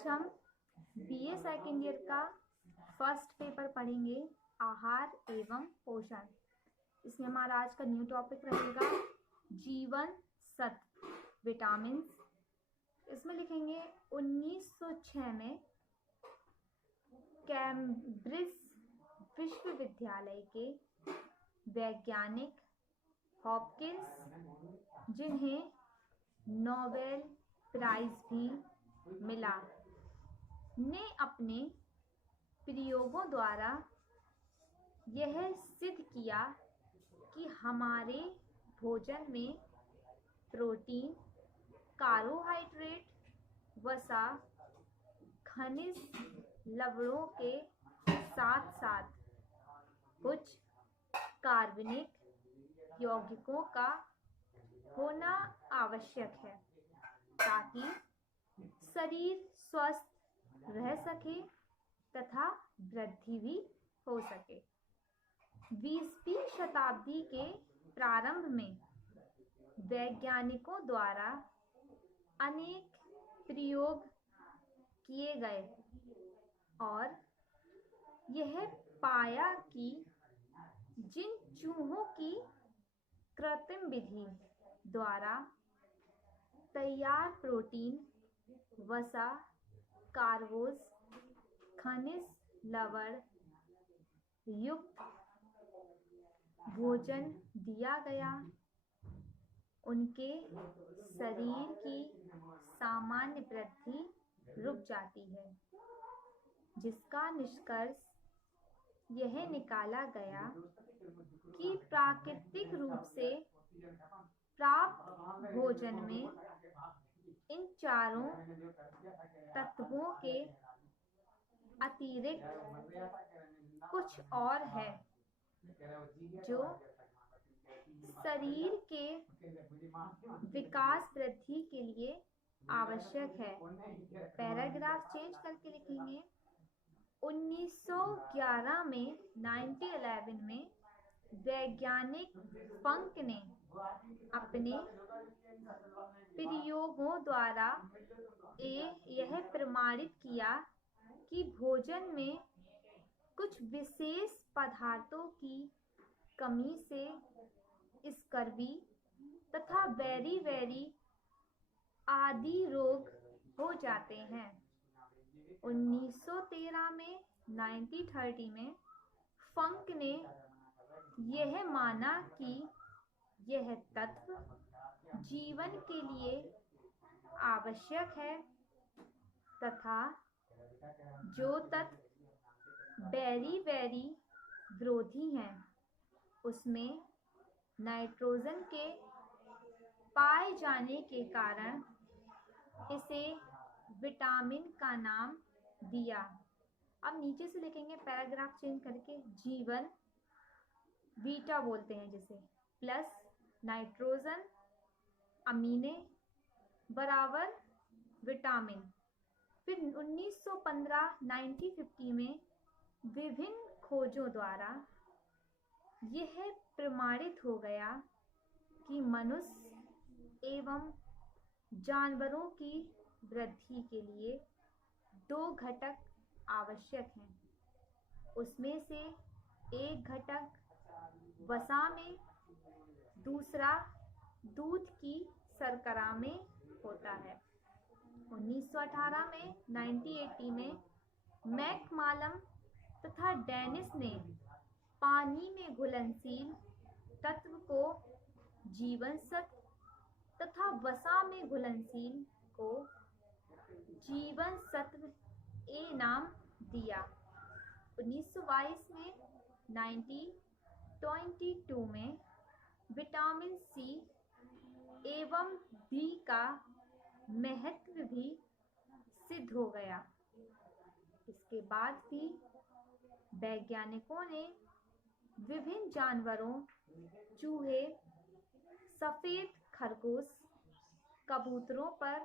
आज हम BA second year का फर्स्ट पेपर पढ़ेंगे, आहार एवं पोषण। इसमें हमारा आज का न्यू टॉपिक रहेगा जीवन सत्व, विटामिन। इसमें लिखेंगे 1906 में कैम्ब्रिज विश्वविद्यालय के वैज्ञानिक हॉपकिंस, जिन्हें नोबेल प्राइज भी मिला, ने अपने प्रयोगों द्वारा यह सिद्ध किया कि हमारे भोजन में प्रोटीन, कार्बोहाइड्रेट, वसा, खनिज लवणों के साथ साथ कुछ कार्बनिक यौगिकों का होना आवश्यक है ताकि शरीर स्वस्थ रह सके तथा वृद्धि भी हो सके। 20वीं शताब्दी के प्रारंभ में वैज्ञानिकों द्वारा अनेक प्रयोग किए गए और यह पाया कि जिन चूहों की कृत्रिम विधि द्वारा तैयार प्रोटीन, वसा, कार्बोज, खनिज लवण युक्त भोजन दिया गया, उनके शरीर की सामान्य वृद्धि रुक जाती है, जिसका निष्कर्ष यह निकाला गया कि प्राकृतिक रूप से प्राप्त भोजन में इन चारों तत्वों के अतिरिक्त कुछ और है जो शरीर के विकास वृद्धि के लिए आवश्यक है। पैराग्राफ चेंज करके लिखेंगे 1911 में 1911 में वैज्ञानिक फंक ने अपने प्रयोगों द्वारा यह प्रमाणित किया कि भोजन में कुछ विशेष पदार्थों की कमी से स्कर्वी तथा बेरी आदि रोग हो जाते हैं। 1913 में 1930 में फंक ने यह माना कि यह तत्व जीवन के लिए आवश्यक है तथा जो तत्व बेरी विरोधी हैं उसमें नाइट्रोजन के पाए जाने के कारण इसे विटामिन का नाम दिया। अब नीचे से लिखेंगे पैराग्राफ चेंज करके जीवन बीटा बोलते हैं जिसे, प्लस नाइट्रोजन अमीने बराबर विटामिन। फिर 1950 में विभिन्न खोजों द्वारा यह प्रमाणित हो गया कि मनुष्य एवं जानवरों की वृद्धि के लिए 2 घटक आवश्यक हैं। उसमें से एक घटक वसा में, दूसरा दूध की शर्करा में होता है। 1918 में 1980 में मैकमालम तथा डेनिस ने पानी में घुलनशील तत्व को जीवन सत्व तथा वसा में घुलनशील को जीवन सत्व ए नाम दिया। 1922 में 1922 में विटामिन सी एवं बी का महत्व भी सिद्ध हो गया। इसके बाद भी वैज्ञानिकों ने विभिन्न जानवरों, चूहे, सफेद खरगोश, कबूतरों पर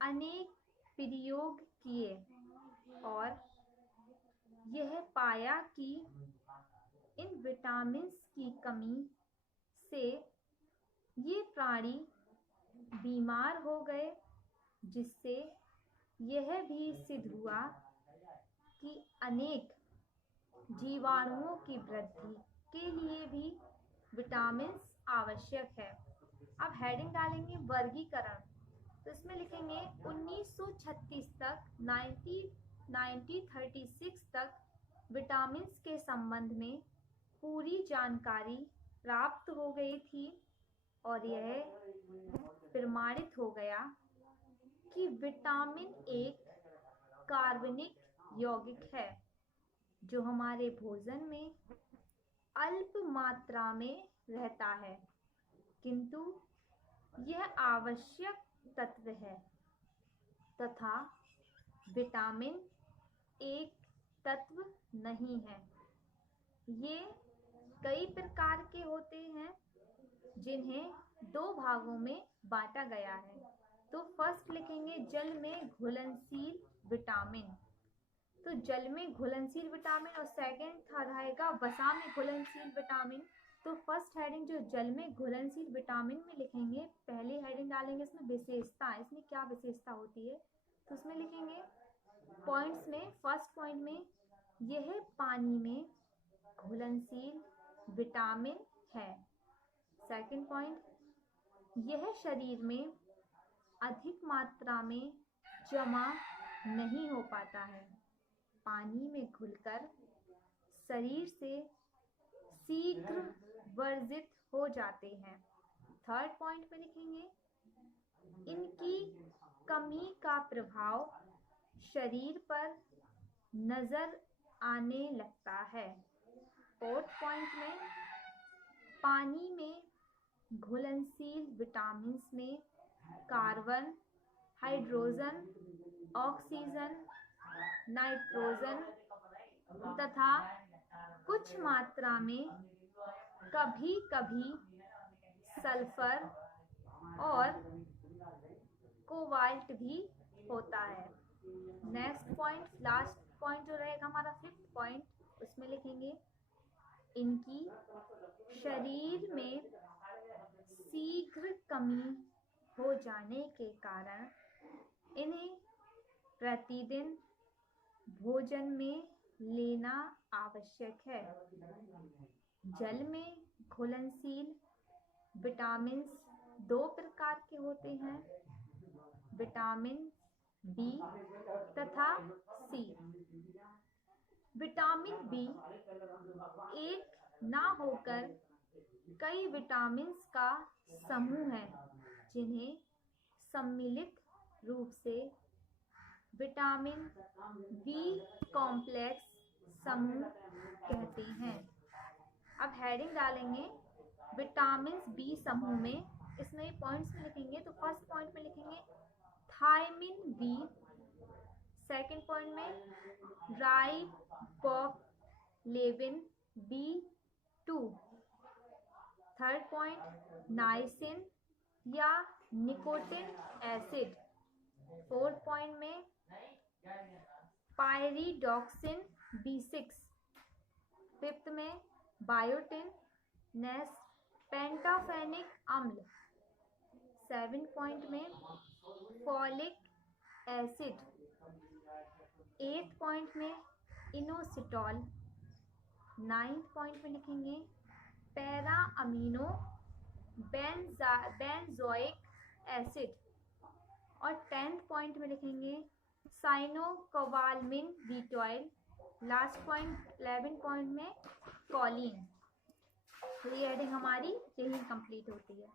अनेक प्रयोग किए और यह पाया कि इन विटामिन्स की कमी से ये प्राणी बीमार हो गए, जिससे यह भी सिद्ध हुआ कि अनेक जीवाणुओं की वृद्धि के लिए भी विटामिन आवश्यक है। अब हेडिंग डालेंगे वर्गीकरण, तो इसमें लिखेंगे 1936 तक 1936 तक विटामिन के संबंध में पूरी जानकारी प्राप्त हो गई थी और यह प्रमाणित हो गया कि विटामिन एक कार्बनिक यौगिक है जो हमारे भोजन में अल्प मात्रा में रहता है, किंतु यह आवश्यक तत्व है तथा विटामिन एक तत्व नहीं है। ये कई प्रकार के होते हैं जिन्हें दो भागों में बांटा गया है। तो फर्स्ट लिखेंगे जल में घुलनशील विटामिन, तो जल में घुलनशील विटामिन, और सेकंड थर्ड आएगा वसा में घुलनशील विटामिन। तो फर्स्ट हेडिंग जो जल में घुलनशील विटामिन में लिखेंगे, पहली हेडिंग डालेंगे इसमें विशेषता, इसमें क्या विशेषता होती है, तो उसमें लिखेंगे पॉइंट्स में, फर्स्ट पॉइंट में यह पानी में घुलनशील विटामिन है। सेकंड पॉइंट यह शरीर में अधिक मात्रा में जमा नहीं हो पाता है, पानी में घुलकर शरीर से शीघ्र वर्जित हो जाते हैं। थर्ड पॉइंट में लिखेंगे इनकी कमी का प्रभाव शरीर पर नजर आने लगता है। फोर्थ पॉइंट में पानी में घुलनशील विटामिन्स में कार्बन, हाइड्रोजन, ऑक्सीजन, नाइट्रोजन तथा कुछ मात्रा में कभी कभी सल्फर और कोबाल्ट भी होता है। नेक्स्ट पॉइंट, लास्ट पॉइंट जो रहेगा हमारा फिफ्थ पॉइंट, उसमें लिखेंगे इनकी शरीर में शीघ्र कमी हो जाने के कारण इन्हें प्रतिदिन भोजन में लेना आवश्यक है। जल में घुलनशील विटामिन्स दो प्रकार के होते हैं, विटामिन बी तथा सी। विटामिन बी एक ना होकर कई विटामिन्स का समूह है जिन्हें सम्मिलित रूप से विटामिन बी कॉम्प्लेक्स समूह कहते हैं। अब हेडिंग डालेंगे विटामिन बी समूह में, इसमें पॉइंट्स में लिखेंगे। तो फर्स्ट पॉइंट में लिखेंगे थायमिन बी, सेकंड पॉइंट में riboflavin B2, third point niacin या निकोटिन एसिड, फोर्थ पॉइंट में पायरिडॉक्सिन B6, फिफ्थ में बायोटिन, नेक्स्ट पेंटाफेनिक अम्ल, सेवन पॉइंट में फॉलिक एसिड, एट पॉइंट में इनोसिटॉल, नाइन्थ पॉइंट में लिखेंगे पैरा अमीनो बेंजोइक एसिड, और 10th पॉइंट में लिखेंगे cyanocobalamin B12, last point 11 point में कॉलिन। तो ये हेडिंग हमारी यही कंप्लीट होती है।